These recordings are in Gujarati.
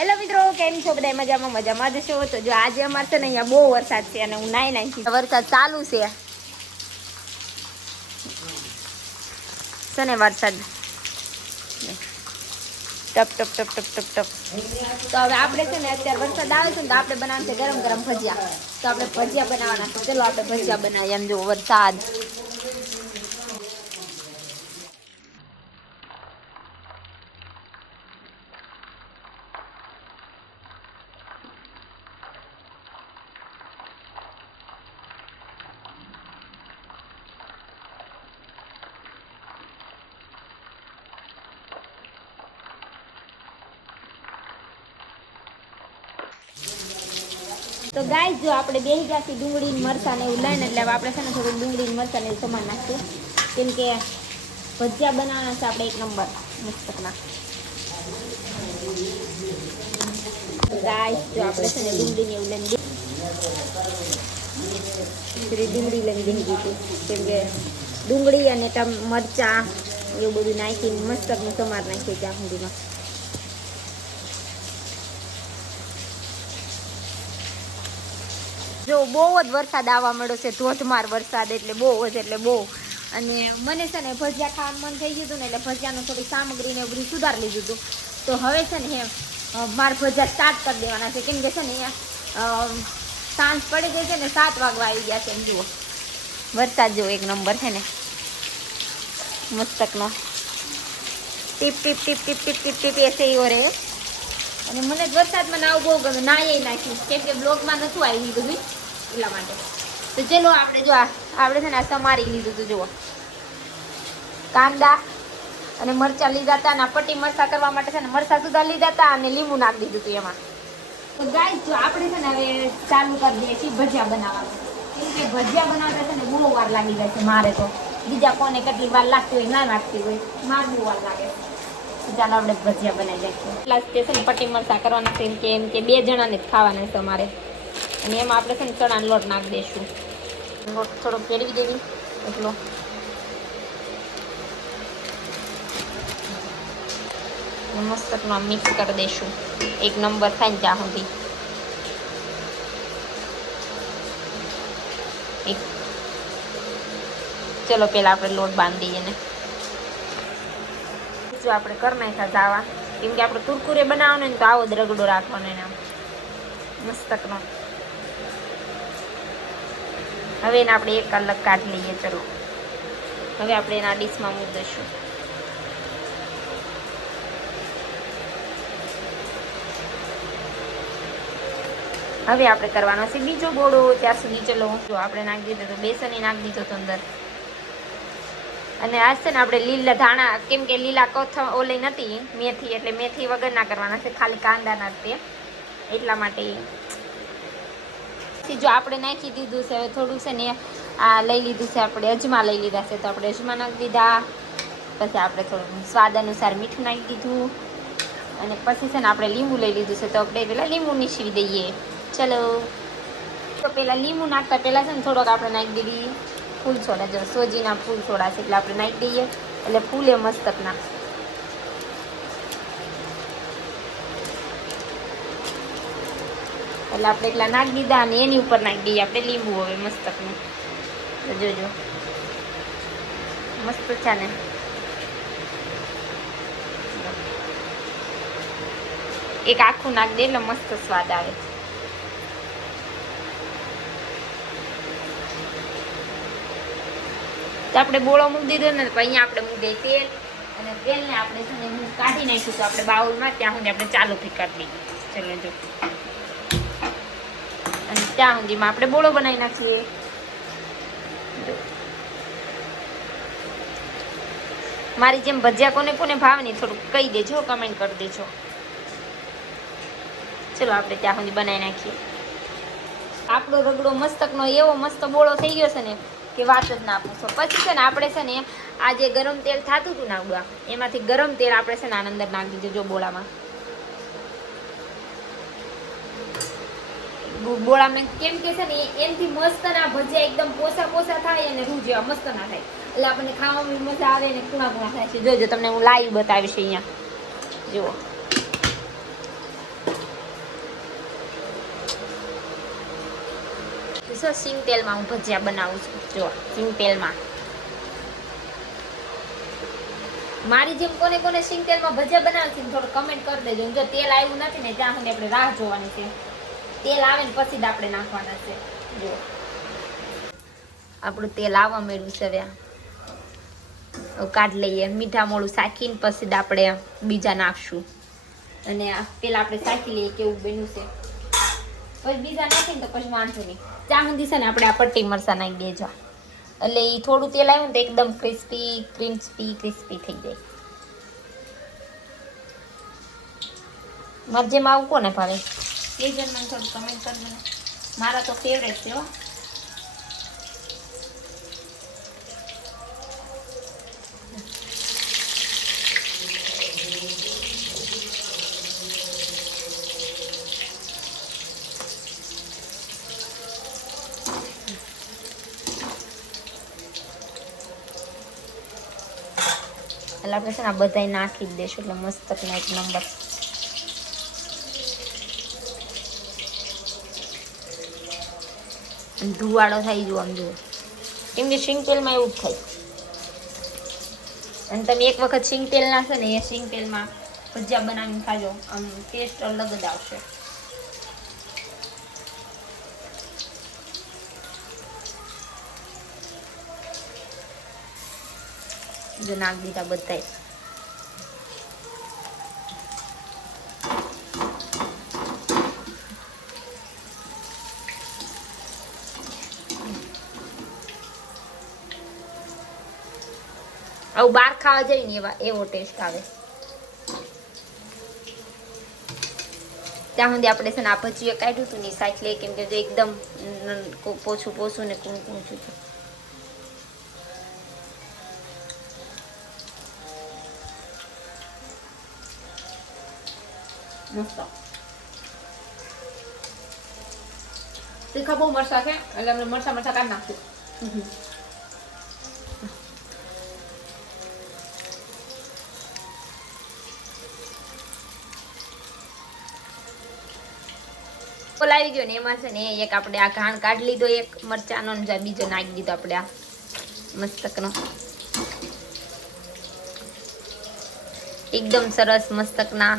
હેલો મિત્રો, કેમ છો બધા? મજામાં મજામાં જ છો? તો જો આજે અમારે છે ને અહીંયા બહુ વરસાદ છે અને હું નાઈ વરસાદ ચાલુ છે ને વરસાદ ટપ ટપ ટપ ટપ ટપ ટપ. તો હવે આપણે છે ને અત્યારે વરસાદ આવે છે ને તો આપણે બનાવશે ગરમ ગરમ ભજીયા. તો આપણે ભજીયા બનાવવાના છે. ચલો આપણે ભજીયા બનાવીએ. એમ જો વરસાદ તો ગાય જો આપણે બે જાતી ડુંગળી મરચાં ને એવું લઈને એટલે આપણે છે ને થોડું ડુંગળી મરચાં ને સમાન નાખીએ કેમ કે ભજીયા બનાવવાના છે આપણે એક નંબર મસ્તકના. ગાય જો આપણે છે ને ડુંગળીને એવું લઈને ડુંગળી લઈને બેસી દીધી કેમ કે ડુંગળી અને મરચાં એવું બધું નાખીને મસ્તકનું સમાર નાખીએ ત્યાં સુધીમાં. જો બહુ જ વરસાદ આવવા મળ્યો છે, ધોધમાર વરસાદ એટલે બહુ જ એટલે બહુ. અને મને છે ને ભજીયા ખાવાનું મન થઈ ગયું હતું ને એટલે ભજીયાનું થોડી સામગ્રીને બધું સુધારી લીધું હતું. તો હવે છે ને મારે ભજીયા સ્ટાર્ટ કરી દેવાના છે કેમ કે છે ને સાંજ પડી ગઈ છે ને 7 વાગવા આવી ગયા છે. એમ જુઓ વરસાદ જો એક નંબર છે ને મસ્તકનો ટીપ ટીપ ટીપ ટીપ ટીપ ટીપ ટીપ એસે એવો રહે. અને મને વરસાદમાં નાવું બહુ ગમે, નાય નાખીશ કેમ કે બ્લોગમાં નહોતું આવી બધું એટલા માટે. તો ચલો આપણે જો આપણે છે ને આ સમારી લીધું હતું. જુઓ કાંદા અને મરચાં લીધા હતા અને પટ્ટી મરચાં કરવા માટે છે ને મરચાં સુધા લીધા હતા અને લીંબુ નાખી દીધું હતું એમાં. તો ગાઈસ જો આપણે છે ને હવે ચાલુ કરી દઈએ છીએ ભજીયા બનાવવાનું કેમ કે ભજીયા બનાવતા છે ને બહુ વાર લાગી જાય છે મારે. તો બીજા કોને કેટલી વાર લાગતી હોય ના લાગતી હોય, મારે બહુ વાર લાગે. ચાલો આપણે ભજીયા બનાવી નાખીએ. એટલા સ્ટેશન પટ્ટી મરચાં કરવાના છે એમ કે 2 જણાને જ ખાવાના છે અમારે. અને એમાં આપણે છે ને ચણાનો લોટ નાખી દઈશું. લોટ થોડો ફેરવી દેવી એટલો. મસ્તનો મિક્સ કરી દઈશું એક નંબર થાય ને ત્યાં સુધી. ચલો પેલા આપણે લોટ બાંધી દઈએ ને જો આપણે કરી નાખ્યા જાવા કેમ કે આપણે કુરકુરે બનાવવાનો ને તો આવો જ રગડો રાખવાનો એને આમ મસ્તકનો. હવે એને આપણે એક અલગ કાઢી લઈએ. ચલો હવે આપણે એના ડીશમાં મૂકી દઈશું. હવે આપણે કરવાનો છે બીજો ગોળો. ત્યાં સુધી ચલો જો આપણે નાખી દીધો તો બેસન નાખી દીધો તો અંદર. અને આજ છે ને આપણે લીલા ધાણા કેમ કે લીલા કોથમ ઓલી નથી મેથી એટલે મેથી વગર ના કરવાના છે, ખાલી કાંદા નાખીએ એટલા માટે. જો આપણે નાખી દીધું છે હવે થોડું છે ને આ લઈ લીધું છે આપણે અજમા લઈ લીધા છે તો આપણે અજમા નાખી દીધા. પછી આપણે થોડું સ્વાદ અનુસાર મીઠું નાખી દીધું અને પછી છે ને આપણે લીંબુ લઈ લીધું છે તો આપણે પેલા લીંબુ નીચવી દઈએ. ચલો તો પેલા લીંબુ નાખતા પહેલાં છે ને થોડોક આપણે નાખી દીધી ફૂલ સોડા. જો સોજીના ફૂલ સોડા છે એટલે આપણે નાખી દઈએ એટલે ફૂલે મસ્તકના. એટલે આપણે એટલા નાખી દીધા અને એની ઉપર નાખી દઈએ આપણે લીંબુ હવે મસ્તકનું. તો જોજો મસ્ત છે ને. એક આખું નાખી દે એટલે મસ્ત સ્વાદ આવે. તો આપણે બોળો મૂકી દીધો ને તો અહીંયા આપણે મૂકી દઈએ તેલ અને તેલને આપણે છે ને હું કાઢી નાખ્યું તો આપણે બાઉલમાં ત્યાં સુધી આપણે ચાલુ થી કરી દઈએ. ચલો જો અને ત્યાં સુધીમાં આપણે બોળો બનાવી નાખીએ. મારી જેમ ભજીયા કોને કોને ભાવે ને થોડુંક કહી દેજો, કમેન્ટ કરી દેજો. ચલો આપણે ત્યાં સુધી બનાવી નાખીએ. આપણો રગડો મસ્તકનો એવો મસ્ત બોળો થઈ ગયો છે ને કે વાત જ ના પૂછો. પછી છે ને આપણે છે ને આ જે ગરમ તેલ થતું હતું નાખવા એમાંથી ગરમ તેલ આપણે છે ને આની અંદર નાખી દીધું. જો બોળામાં બોળામાં કેમ કે છે ને એનાથી મસ્ત ના ભજીયા એકદમ પોસા પોસા થાય અને રૂ જેવા મસ્ત ના થાય એટલે આપણને ખાવામાં મજા આવે ને કુણા કુણા થાય છે. જોજો તમને હું લાઈવ બતાવીશ અહીંયા. જુઓ છે સિંગ તેલમાં હું ભજીયા બનાવું છું. જો સિંગ તેલમાં મારી જેમ કોને કોને સિંગ તેલમાં ભજીયા બનાવે છે થોડું કમેન્ટ કરી દેજો. જો તેલ આવ્યું નથી ને ત્યાં સુધી આપણે રાહ જોવાની છે. તેલ આવે ને પછી જ આપણે નાખવાના છે. જો આપણું તેલ આવવા મળ્યું છે. હવે કાઢ લઈએ, મીઠા મોળું શાકીને પછી જ આપણે બીજા નાખશું. અને પેલા આપણે શાકી લઈએ કેવું બન્યું છે, પછી બીજા નાખીને તો પછી વાંધો નહીં. ત્યાં સુધી છે ને આપણે આ પટ્ટી મરચાં નાખી દેજો, એટલે એ થોડું તેલ આવ્યું ને તો એકદમ ક્રિસ્પી થઈ જાય. મારે જેમ આવું કોને ભાવે એ જણ મને થોડું કમેન્ટ કરી દો. મારા તો ફેવરેટ છે હો. એટલે આપણે છે ને આ બધા નાખી જ દઈશું એટલે મસ્ત એક નંબર. ધુવાડો થઈ ગયો આમ જુઓ, કેમ કે સિંગ તેલમાં એવું જ થાય. અને તમે એક વખત સિંગ તેલ નાખશો ને એ સિંગ તેલમાં ભજીયા બનાવીને ખાજો, આમ ટેસ્ટ અલગ જ આવશે. જો નાખી દીધા બધાય. આવું બહાર ખાવા જાય ને એવો ટેસ્ટ આવે. ત્યાં સુધી આપણે છે ને આ ભજીયું કાઢ્યું હતું ને શાક લઈએ, કેમ કે એકદમ પોછું ને કૂણું હતું. મસ્ત તીખા બહુ મરચા છે એટલે અમે મરચા કાઢી નાખશું. આવી ગયો ને એમાં છે ને એક આપણે આ ઘાણ કાઢી લીધો, એક મરચાનો ને બીજો નાખી દીધો આપણે આ મસ્તકનો. એકદમ સરસ મસ્તકના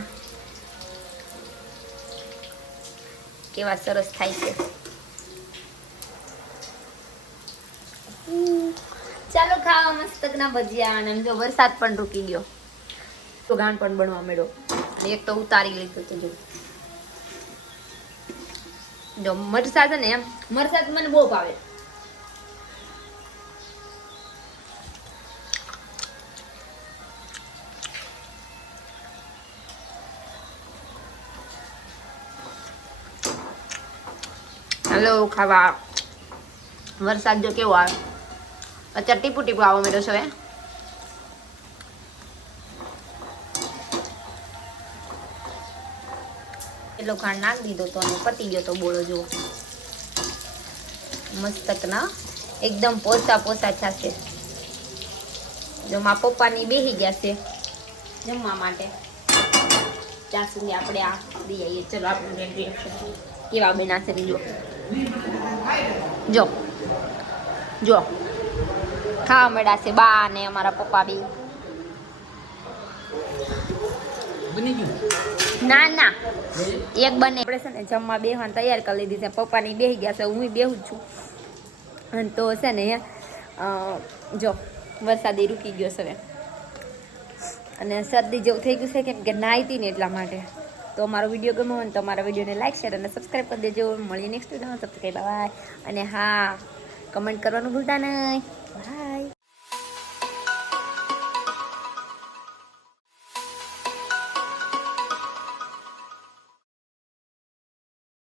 કેવા સરસ થાય છે. ચાલો ખાવા મસ્તકના ભજીયા. અને જો વરસાદ પણ રૂકી ગયો તો ઘાણ પણ બનવા મળ્યો અને એક તો ઉતારી લીધું હતું. જો મરચા છે ને એમ મરચા મને બહુ ભાવે. હેલો ખાવા. વરસાદ જો કેવો આવે અત્યારે ટીપુ આવવા માંડ્યો છે. એટલો ખાંડ નાખી દીધો તો અને પતી ગયો તો બોલો જુઓ મસ્તકના એકદમ પોસા થશે. જો મારા પપ્પાની બેસી ગયા છે જમવા માટે, ત્યાં સુધી આપણે આ દઈ આવીએ. ચલો આપણે રિએક્શન કેવા બનાશે જો ખાવા મળ્યા છે બા ને અમારા પપ્પા બી. ના એક બને. આપણે છે ને જમવા બેહવાની તૈયાર કરી લીધી છે. પપ્પાની બેસી ગયા છે, હું બેહું જ છું. અને તો છે ને જો વરસાદી રૂકી ગયો છે અને શરદી જેવું થઈ ગયું છે, કેમ કે નાહીતી ને એટલા માટે. તો મારો વિડીયો ગમ્યો હોય ને તો મારા વિડીયોને લાઈક શેર અને સબસ્ક્રાઈબ કરી દેજો. મળીએ નેક્સ્ટ વિડીયોમાં. Subscribe by. અને હા, કમેન્ટ કરવાનું ભૂલતા નહીં. બાય.